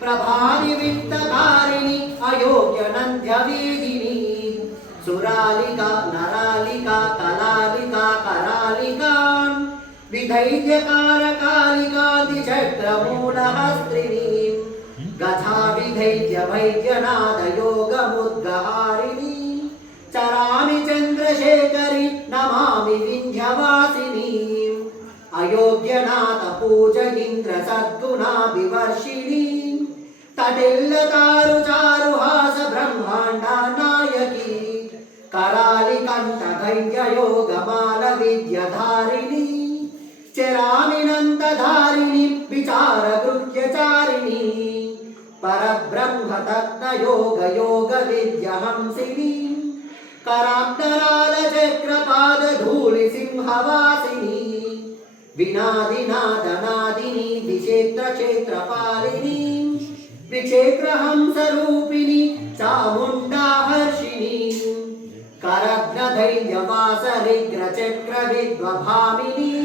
प्रभानि वित्तकारिणि अयोग्यनन्त्यवेदिनी सुरालिका नरालिका कलालिका करालिकान् विधैर्यकारकालिकादिचक्रमूलहस्त्रिणीं गथा विधैर्य वैद्यनादयोगमुद्गहारिणी चरामि चन्द्रशेखरि नमामि विन्ध्यवासिनीम् अयोग्यनाथ पूजयीन्द्र सद्गुणाभिवर्षिणीं तटिल्लतारु चारुहास ब्रह्माण्ड नायकी करालिकण्ठ धैर्ययोगमाल विद्यधारिणी चरामिनन्तधारिणी विचारगृह्यचारिणी परब्रह्म तत्त्वयोग योग विद्यहंसिनी कराब्दराल चक्रपाद धूलि सिंहवासिनी विनादिनादनादिनी विक्षेत्र क्षेत्रपालिनी विक्षेत्रहंसरूपिणी चामुण्डा हर्षिणी करग्न धैर्यवासरिग्र चक्र विद्वभामिनी।